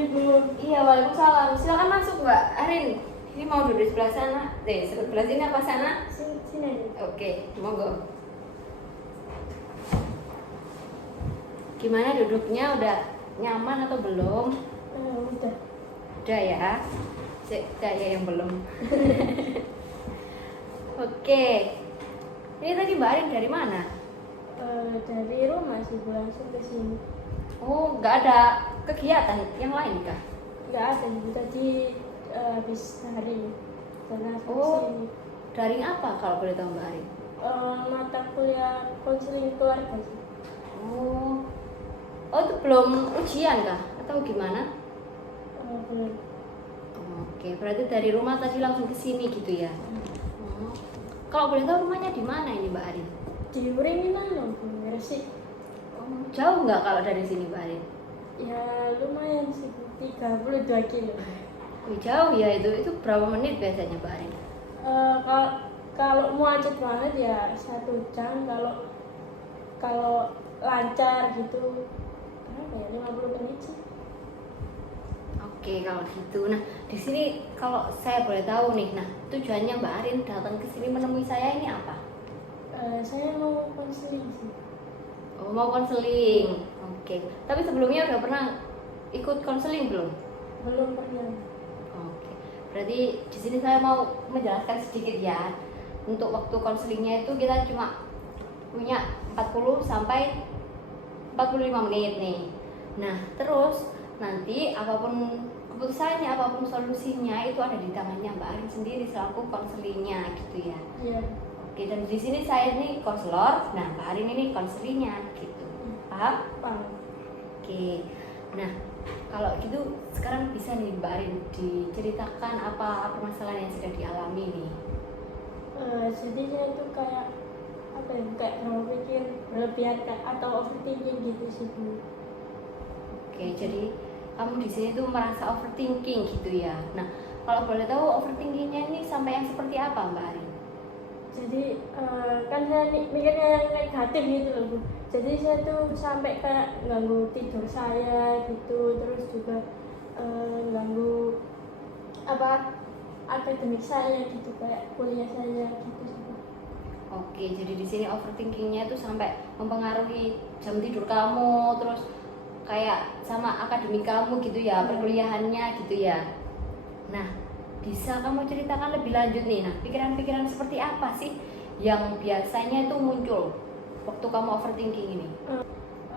Assalamualaikum. Iya, waalaikumsalam. Silakan masuk, Mbak Arin. Ini mau duduk di sebelah sana. Sebelah sini apa sana? Sini. Oke, monggo. Gimana duduknya? Udah nyaman atau belum? Udah. Udah ya. Saya yang belum. Oke. Ini tadi Mbak Arin dari mana? Dari rumah sih langsung ke sini. Oh, nggak ada kegiatan yang lain kah? Nggak ada ibu tadi habis daring dan langsung ke Oh, sini. daring apa kalau boleh tahu Mbak Arin? Mata kuliah konseling keluarga sih. Oh, itu belum ujian kah? Atau gimana? Belum. Oke, berarti dari rumah tadi langsung ke sini gitu ya? Oh. Kalau boleh tahu rumahnya di mana ini Mbak Arin? Di Uringinan loh, Bu. Resik. Oh, jauh nggak kalau dari sini Mbak Arin? Ya lumayan sih, 32 kilo. Oh, jauh ya itu berapa menit biasanya Mbak Arin? Kalau macet banget ya 1 jam, kalau lancar gitu berapa ya, 50 menit sih. Oke, kalau gitu. Nah, di sini kalau saya boleh tahu nih, nah tujuannya Mbak Arin datang ke sini menemui saya ini apa? Saya mau konseling sih. Oh, mau konseling. Oke. Tapi sebelumnya udah pernah ikut konseling belum? Belum pernah. Oke. Berarti di sini saya mau menjelaskan sedikit ya. Untuk waktu konselingnya itu kita cuma punya 40 sampai 45 menit nih. Nah, terus nanti apapun keputusannya, apapun solusinya itu ada di tangannya Mbak Arin sendiri selaku konselingnya gitu ya. Iya. Oke, dan di sini saya ini konselor, nah Mbak Arin ini konselingnya gitu. Paham? Paham. Oke. Nah, kalau gitu sekarang bisa nih Mbak Arin diceritakan apa permasalahan yang sudah dialami nih. Jadi saya itu kayak apa ya, kayak berpikir berlebihan atau overthinking gitu sih, Bu. Oke, jadi kamu di sini tuh merasa overthinking gitu ya. Nah, kalau boleh tahu overthinkingnya ini sampai yang seperti apa Mbak Arin? Jadi kan saya mikirnya yang negatif gitu loh, Bu. Jadi saya tuh sampai kayak ganggu tidur saya gitu, terus juga ganggu apa akademik saya gitu, kayak kuliah saya gitu sih, Bu. Oke, jadi di sini overthinkingnya itu sampai mempengaruhi jam tidur kamu, terus kayak sama akademik kamu gitu ya, perkuliahannya gitu ya. Nah, bisa kamu ceritakan lebih lanjut nih, nah pikiran-pikiran seperti apa sih yang biasanya itu muncul waktu kamu overthinking ini?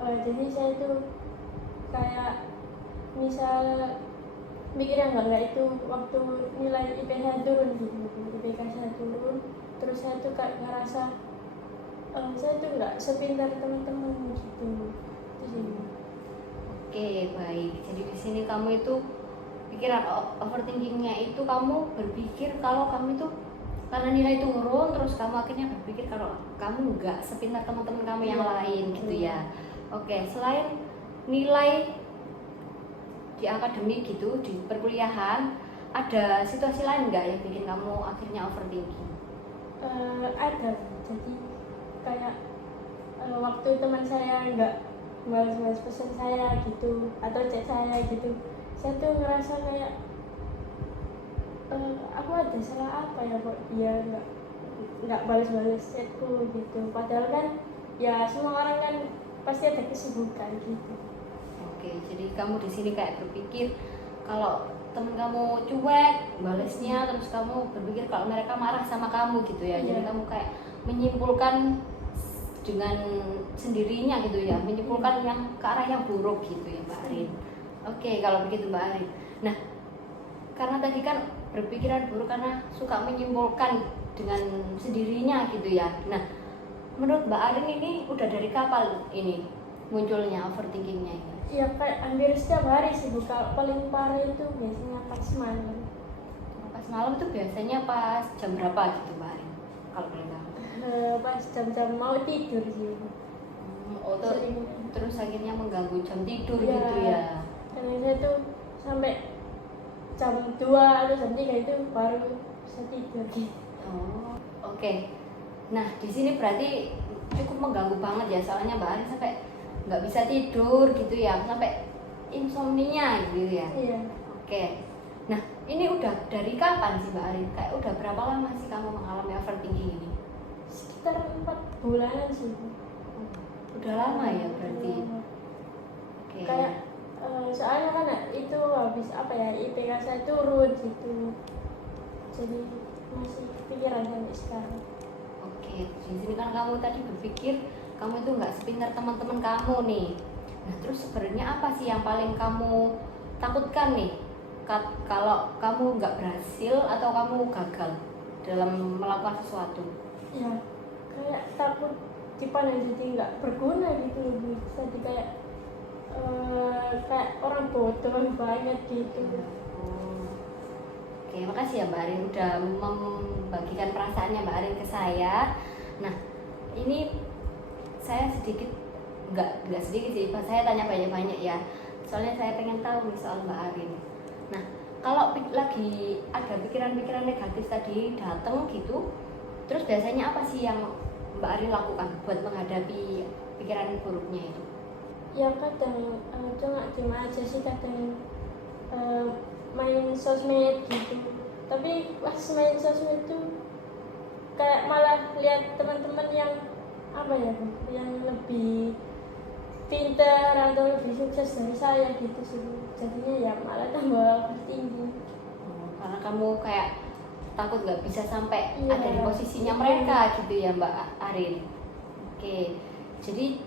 Jadi saya tuh kayak misal mikir yang enggak itu waktu nilai IP saya turun gitu, IPK saya turun, terus saya tuh kayak ngerasa saya tuh nggak sepintar teman-teman gitu. Itu sih. Oke, baik. Jadi di sini kamu itu pikiran overthinkingnya itu kamu berpikir kalau kamu itu karena nilai turun, terus kamu akhirnya berpikir kalau kamu nggak sepintar teman-teman kamu yang lain gitu ya. Oke, selain nilai di akademik gitu, di perkuliahan, ada situasi lain nggak yang bikin kamu akhirnya overthinking? Ada, jadi kayak waktu teman saya nggak balas pesan saya gitu atau chat saya gitu, saya tuh ngerasa kayak aku ada salah apa ya kok dia nggak balas chatku gitu, padahal kan ya semua orang kan pasti ada kesibukan gitu. Oke, jadi kamu di sini kayak berpikir kalau temen kamu cuek balesnya, terus kamu berpikir kalau mereka marah sama kamu gitu ya. Jadi kamu kayak menyimpulkan dengan sendirinya gitu ya, menyimpulkan yang ke arah yang buruk gitu ya Mbak Arin. Oke, kalau begitu Mbak Arin. Nah, karena tadi kan berpikiran buruk karena suka menyimpulkan dengan sendirinya gitu ya. Nah, menurut Mbak Arin ini udah dari kapan ini munculnya overthinkingnya ini? Ya kayak hampir setiap hari sih, buka paling parah itu biasanya pas malam. Pas malam tuh biasanya pas jam berapa gitu Mbak Arin? Kalau boleh tahu. Pas jam-jam mau tidur sih. Oh, terus akhirnya mengganggu jam tidur ya, gitu ya. Karena saya tuh sampai jam 2 atau jam 3 itu baru bisa tidur gitu. Oh, oke. Nah, di sini berarti cukup mengganggu banget ya, soalnya Mbak Arin sampai nggak bisa tidur gitu ya, sampai insomnia gitu ya. Iya. Oke. Nah, ini udah dari kapan sih Mbak Arin? Kayak udah berapa lama sih kamu mengalami overthinking ini? Sekitar 4 bulanan sih. Udah lama ya berarti. Oke. Kayak soalnya kan itu habis apa ya, IPK saya turun gitu, jadi masih kepikiran sampai sekarang. Oke, di sini kan kamu tadi berpikir kamu itu nggak sepintar teman-teman kamu nih. Nah, terus sebenarnya apa sih yang paling kamu takutkan nih? Kalau kamu nggak berhasil atau kamu gagal dalam melakukan sesuatu? Ya, kayak takut dipandang jadi nggak berguna gitu loh. Jadi kayak orang bodoh banget gitu. Oke, makasih ya Mbak Arin udah membagikan perasaannya Mbak Arin ke saya. Nah, ini saya sedikit nggak sedikit sih, saya tanya banyak-banyak ya. Soalnya saya pengen tahu nih soal Mbak Arin. Nah, kalau lagi ada pikiran-pikiran negatif tadi datang gitu, terus biasanya apa sih yang Mbak Arin lakukan buat menghadapi pikiran buruknya itu? Ya kadang cuma aja sih, kadang main sosmed gitu. Tapi pas main sosmed tuh kayak malah lihat teman-teman yang apa ya, yang lebih pintar atau lebih sukses dari saya gitu sih. Jadinya ya malah tambah tinggi. Karena kamu kayak takut nggak bisa sampai Iya. ada di posisinya mereka gitu ya Mbak Arin. Oke, jadi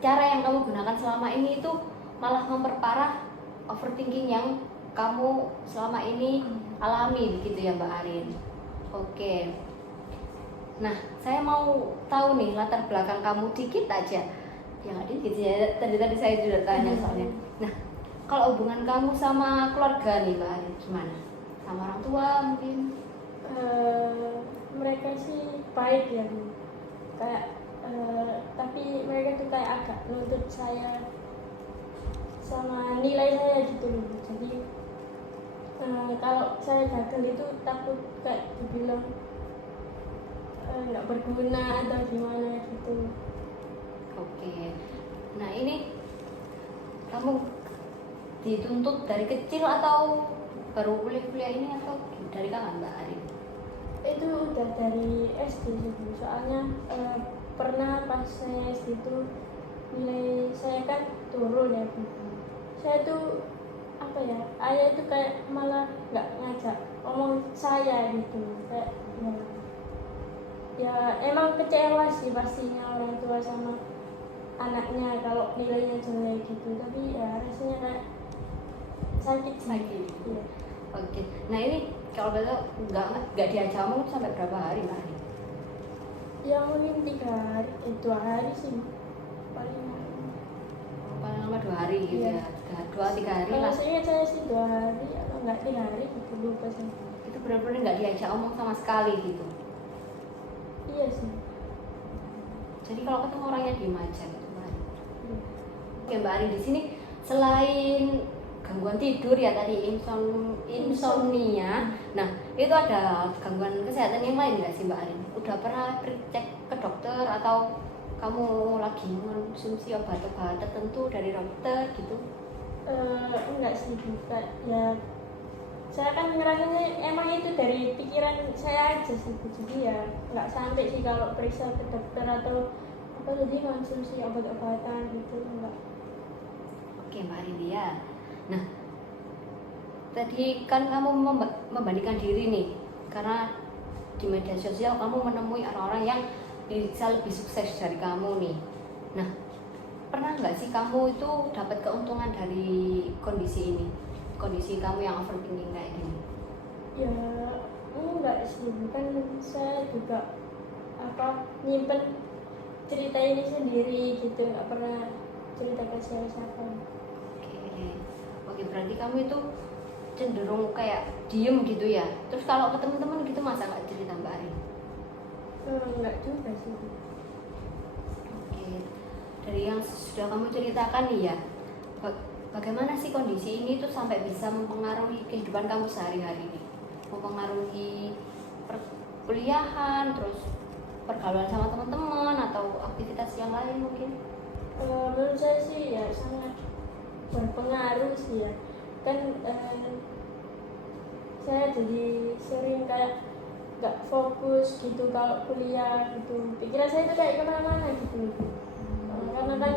cara yang kamu gunakan selama ini itu malah memperparah overthinking yang kamu selama ini alami gitu ya Mbak Arin. Oke. Nah, saya mau tahu nih latar belakang kamu dikit aja. Yang ada gitu ya. Tadi saya sudah tanya soalnya. Nah, kalau hubungan kamu sama keluarga nih Mbak Arin gimana? Sama orang tua mungkin? Mereka sih baik ya, kayak tapi mereka tuh kayak agak nuntut saya sama nilai saya gitu loh. Jadi kalau saya gagal itu takut kayak dibilang nggak berguna atau gimana gitu. Oke. Nah, ini kamu dituntut dari kecil atau baru kuliah ini atau dari kapan Mbak Arin? Itu udah dari SD sih, soalnya pernah pas saya SD itu nilai saya kan turun ya Bu. Saya tuh apa ya, ayah itu kayak malah nggak ngajak omong saya gitu, kayak ya emang kecewa sih pastinya orang tua sama anaknya kalau nilainya jelek gitu, tapi ya rasanya kayak sakit. Iya. Oke. Nah, ini kalau betul nggak diajak omong sampai berapa hari Mbak Arin? Ya mungkin 3 hari, 2 hari sih paling lama 2 hari gitu iya. Ya 2-3 hari lah. Saya sih 2 hari atau enggak 3 hari gitu, lupa sih. Itu benar-benar nggak diajak omong sama sekali gitu. Iya sih. Jadi kalau ketemu orangnya diem aja gitu Mbak Arin. Iya. Oke Mbak Arin, di sini selain gangguan tidur ya tadi insomnia. Nah, itu ada gangguan kesehatan yang lain nggak sih Mbak Arin? Udah pernah cek ke dokter atau kamu lagi mengonsumsi obat-obat tertentu dari dokter gitu? Enggak sih juga ya, saya kan ngerasanya emang itu dari pikiran saya aja sih, jadi ya nggak sampai sih kalau periksa ke dokter atau apa jadi konsumsi obat-obatan gitu, enggak. Oke Mbak Arindia. Nah, tadi kan kamu membandingkan diri nih, karena di media sosial kamu menemui orang-orang yang bisa lebih sukses dari kamu nih. Nah, pernah nggak sih kamu itu dapat keuntungan dari kondisi ini? Kondisi kamu yang overthinking kayak gini? Ya enggak sih, kan saya juga nyimpen cerita ini sendiri gitu, nggak pernah cerita ke siapa-siapa. Oke, berarti kamu itu cenderung kayak diem gitu ya. Terus kalau ke teman-teman gitu masa nggak cerita Mbak Arin? Enggak juga sih. Oke, dari yang sudah kamu ceritakan nih ya, bagaimana sih kondisi ini tuh sampai bisa mempengaruhi kehidupan kamu sehari-hari nih? Mempengaruhi perkuliahan, terus pergaulan sama teman-teman atau aktivitas yang lain mungkin? Menurut saya sih ya sangat berpengaruh sih ya. Kan saya jadi sering kayak nggak fokus gitu kalau kuliah gitu. Pikiran saya itu kayak kemana-mana gitu. Karena kan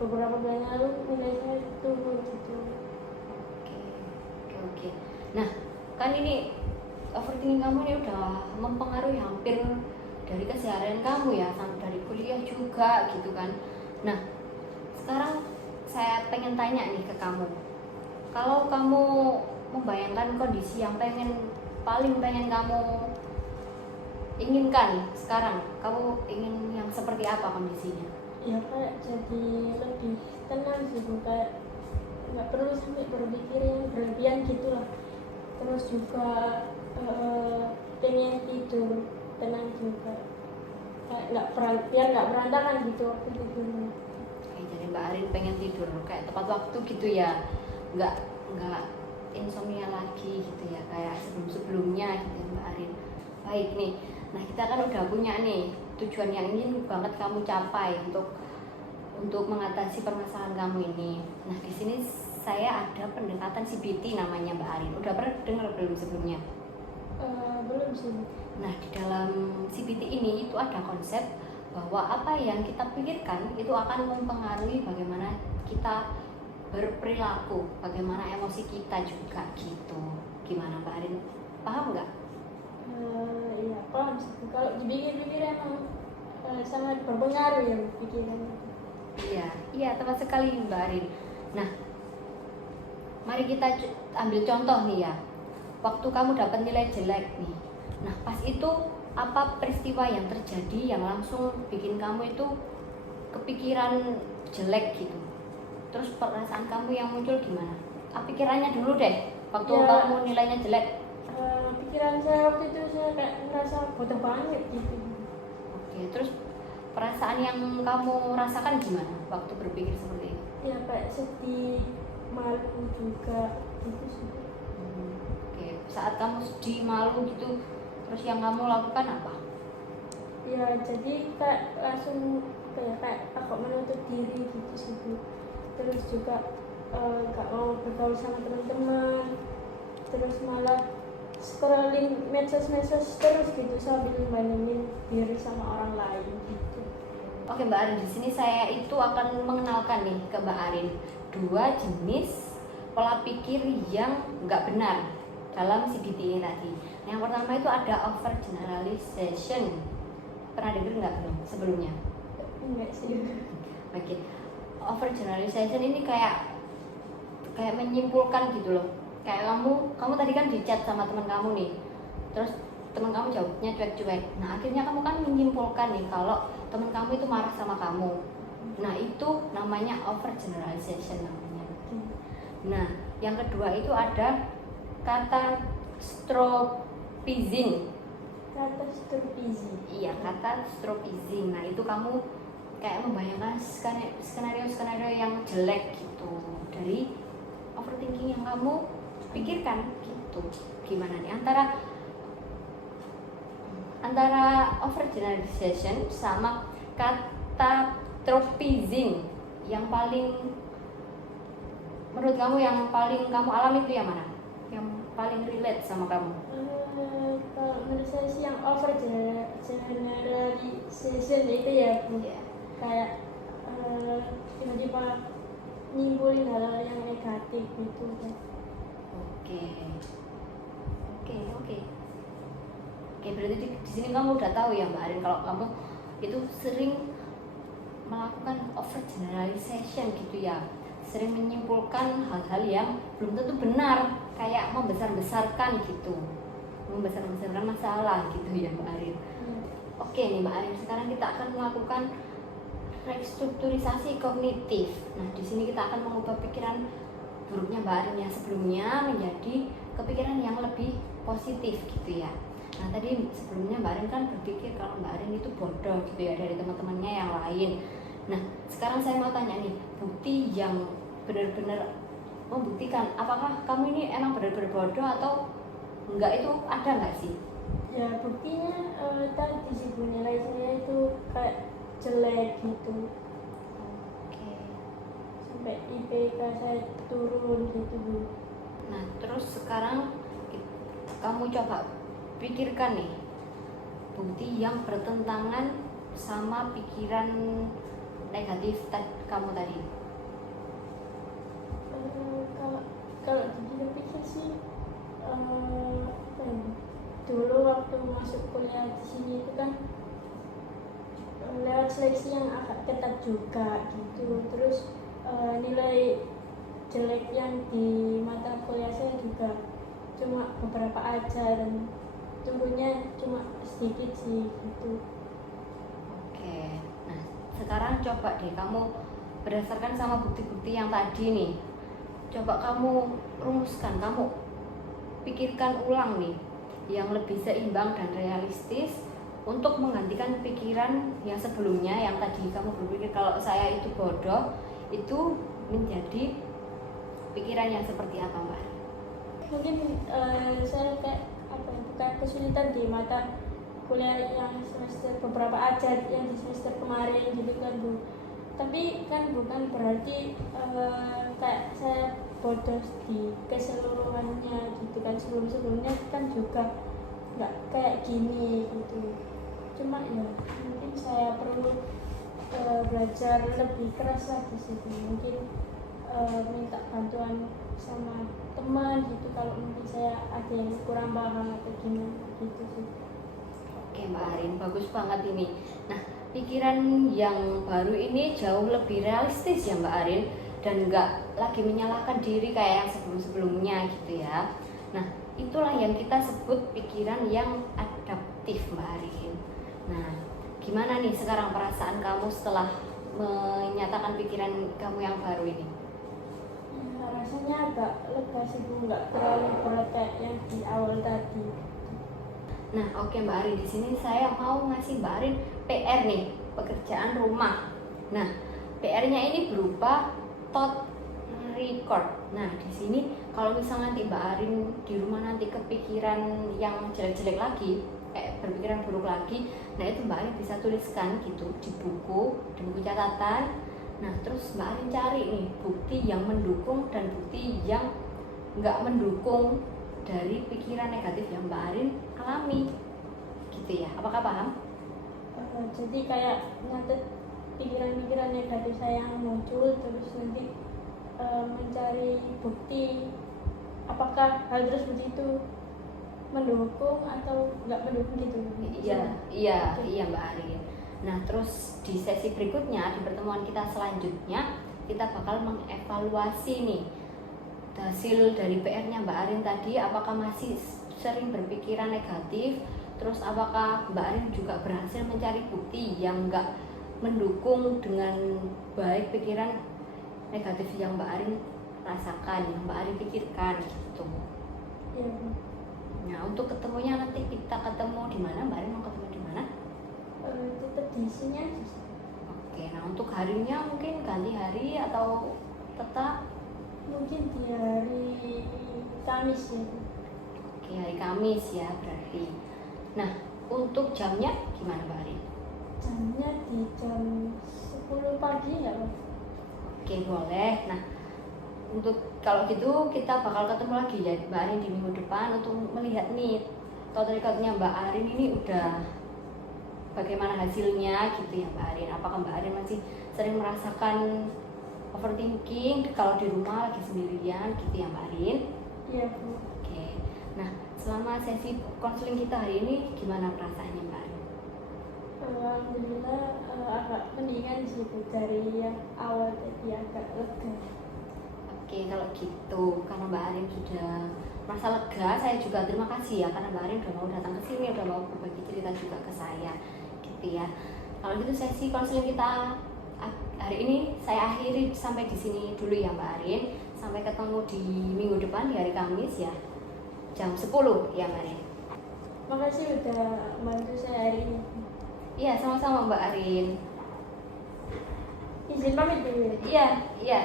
beberapa bulan lalu nilai saya turun gitu. Oke. Nah, kan ini overthinking kamu ini udah mempengaruhi hampir dari keseharian kamu ya, sampai dari kuliah juga gitu kan. Nah, sekarang saya pengen tanya nih ke kamu. Kalau kamu membayangkan kondisi yang paling pengen kamu inginkan sekarang, kamu ingin yang seperti apa kondisinya? Ya kayak jadi lebih tenang sih, kayak nggak perlu sampai berpikir yang berlebihan gitu lah. Terus juga pengen tidur tenang juga, kayak biar nggak berantakan gitu waktu tidurnya. Jadi Mbak Arin pengen tidur kayak tepat waktu gitu ya, nggak insomnia lagi gitu ya kayak sebelumnya gitu ya, Mbak Arin. Baik nih, nah kita kan udah punya nih tujuan yang ingin banget kamu capai untuk mengatasi permasalahan kamu ini. Nah di sini saya ada pendekatan CBT namanya Mbak Arin. Udah pernah dengar belum sebelumnya? Belum sih. Nah di dalam CBT ini itu ada konsep bahwa apa yang kita pikirkan itu akan mempengaruhi bagaimana kita berperilaku, bagaimana emosi kita juga gitu. Gimana Mbak Arin? Paham nggak? Iya paham sih. Kalau dipikir-pikir emang sangat berpengaruh ya pikiran. Iya tepat sekali Mbak Arin. Nah, mari kita ambil contoh nih ya. Waktu kamu dapat nilai jelek nih. Nah, pas itu apa peristiwa yang terjadi yang langsung bikin kamu itu kepikiran jelek gitu? Terus perasaan kamu yang muncul gimana? Pikirannya dulu deh, waktu Ya, kamu nilainya jelek. Pikiran saya waktu itu saya kayak ngerasa bodoh banget gitu. Oke, terus perasaan yang kamu rasakan gimana waktu berpikir seperti itu? Ya kayak sedih, malu juga gitu sih. Oke, saat kamu sedih, malu gitu, terus yang kamu lakukan apa? Ya jadi kayak langsung kayak agak menutup diri gitu sih. Terus juga gak mau bergaul sama teman-teman, terus malah scrolling medsos terus gitu sambil bandingin diri sama orang lain gitu. Oke Mbak Arin, di sini saya itu akan mengenalkan nih ke Mbak Arin dua jenis pola pikir yang nggak benar dalam CBT ini tadi. Yang pertama itu ada overgeneralization. Pernah dengar nggak belum sebelumnya? Enggak sih. Oke, overgeneralization ini kayak menyimpulkan gitu loh. Kayak kamu tadi kan di chat sama teman kamu nih, terus teman kamu jawabnya cuek-cuek. Nah akhirnya kamu kan menyimpulkan nih kalau teman kamu itu marah sama kamu. Nah itu namanya overgeneralization namanya. Nah yang kedua itu ada catastrophizing. Iya, catastrophizing. Nah itu kamu kayak membayangkan skenario yang jelek gitu dari overthinking yang kamu pikirkan gitu. Gimana nih antara overgeneralization sama catastrophizing, yang paling menurut kamu yang paling kamu alami itu yang mana? Yang paling relate sama kamu? Kalau menurut saya sih yang overgeneralization itu ya Bu. Kayak tiba-tiba nyimpulin hal yang negatif gitu kan. Oke, berarti di sini kamu udah tahu ya Mbak Arin kalau kamu itu sering melakukan overgeneralization gitu ya, sering menyimpulkan hal-hal yang belum tentu benar, kayak membesar-besarkan masalah gitu ya Mbak Arin. Oke nih Mbak Arin, sekarang kita akan melakukan restrukturisasi kognitif. Nah di sini kita akan mengubah pikiran buruknya Mbak Arin yang sebelumnya menjadi kepikiran yang lebih positif gitu ya. Nah tadi sebelumnya Mbak Arin kan berpikir kalau Mbak Arin itu bodoh gitu ya dari teman-temannya yang lain. Nah sekarang saya mau tanya nih, bukti yang benar-benar membuktikan apakah kamu ini emang benar-benar bodoh atau enggak itu ada nggak sih? Ya buktinya tadi sih Bu, nilai saya itu kayak jelek gitu. Oke. sampai IPK saya turun gitu Bu. Nah, terus sekarang kamu coba pikirkan nih bukti yang bertentangan sama pikiran negatif kamu tadi. Kalau dipikir-pikir sih apa ya, dulu waktu masuk kuliah di sini itu kan lewat seleksi yang agak ketat juga gitu, terus nilai jelek yang di mata kuliah saya juga cuma beberapa aja dan turunnya cuma sedikit sih gitu. Oke, nah sekarang coba deh kamu berdasarkan sama bukti-bukti yang tadi nih, coba kamu rumuskan, kamu pikirkan ulang nih yang lebih seimbang dan realistis untuk menggantikan pikiran yang sebelumnya yang tadi kamu berpikir kalau saya itu bodoh, itu menjadi pikiran yang seperti apa Mbak? Mungkin saya kayak apa ya, bukan kesulitan di mata kuliah yang semester beberapa aja yang di semester kemarin gitu kan Bu, tapi kan bukan berarti kayak saya bodoh di keseluruhannya gitu kan, sebelumnya kan juga nggak kayak gini gitu, cuma ya mungkin saya perlu belajar lebih keras lagi sih, mungkin minta bantuan sama teman gitu kalau mungkin saya ada yang kurang paham atau gimana gitu sih. Oke Mbak Arin, bagus banget ini. Nah, pikiran yang baru ini jauh lebih realistis ya Mbak Arin, dan nggak lagi menyalahkan diri kayak yang sebelum-sebelumnya gitu ya. Nah, itulah yang kita sebut pikiran yang adaptif Mbak Arin. Nah, gimana nih sekarang perasaan kamu setelah menyatakan pikiran kamu yang baru ini? Ya, rasanya agak lega sih Bu, nggak terlalu berat kayak yang di awal tadi. Nah, oke Mbak Arin, di sini saya mau ngasih Mbak Arin PR nih, pekerjaan rumah. Nah, PR-nya ini berupa thought record. Nah, di sini kalau misalnya nanti Mbak Arin di rumah nanti kepikiran yang jelek-jelek lagi, kayak berpikiran buruk lagi, nah itu Mbak Arin bisa tuliskan gitu di buku catatan. Nah, terus Mbak Arin cari nih bukti yang mendukung dan bukti yang nggak mendukung dari pikiran negatif yang Mbak Arin alami gitu ya, apakah paham? Jadi kayak nyatet pikiran-pikiran negatif saya yang muncul, terus nanti mencari bukti apakah hal tersebut itu mendukung atau nggak mendukung gitu. Iya Mbak Arin. Nah, terus di sesi berikutnya, di pertemuan kita selanjutnya, kita bakal mengevaluasi nih hasil dari PR-nya Mbak Arin tadi, apakah masih sering berpikiran negatif, terus apakah Mbak Arin juga berhasil mencari bukti yang enggak mendukung dengan baik pikiran negatif yang Mbak Arin rasakan, yang Mbak Arin pikirkan gitu. Iya. Nah, untuk ketemunya nanti kita ketemu di mana? Mbak Arin mau ketemu di mana? Tetap di sini aja. Oke, nah untuk harinya mungkin ganti hari atau tetap? Mungkin di hari Kamis ya. Oke, hari Kamis ya berarti. Nah, untuk jamnya gimana Mbak Arin? Jamnya di jam 10 pagi ya Pak? Oke, boleh. Nah, untuk kalau gitu kita bakal ketemu lagi ya Mbak Arin di minggu depan untuk melihat nih total recordnya Mbak Arin ini udah bagaimana hasilnya gitu ya Mbak Arin. Apakah Mbak Arin masih sering merasakan overthinking kalau di rumah lagi sendirian gitu ya Mbak Arin? Iya Bu. Oke. Nah, selama sesi konseling kita hari ini gimana perasaannya Mbak Arin? Alhamdulillah agak mendingan sih Bu, dari yang awal tadi agak lega. Oke, kalau gitu karena Mbak Arin sudah merasa lega, saya juga terima kasih ya karena Mbak Arin udah mau datang ke sini, udah mau berbagi cerita juga ke saya gitu ya. Kalau gitu sesi konseling kita hari ini saya akhiri sampai di sini dulu ya Mbak Arin. Sampai ketemu di minggu depan di hari Kamis ya, jam 10 ya Mbak Arin. Makasih udah bantu saya hari ini. Iya, sama-sama Mbak Arin. Izin pamit dulu ya. Iya.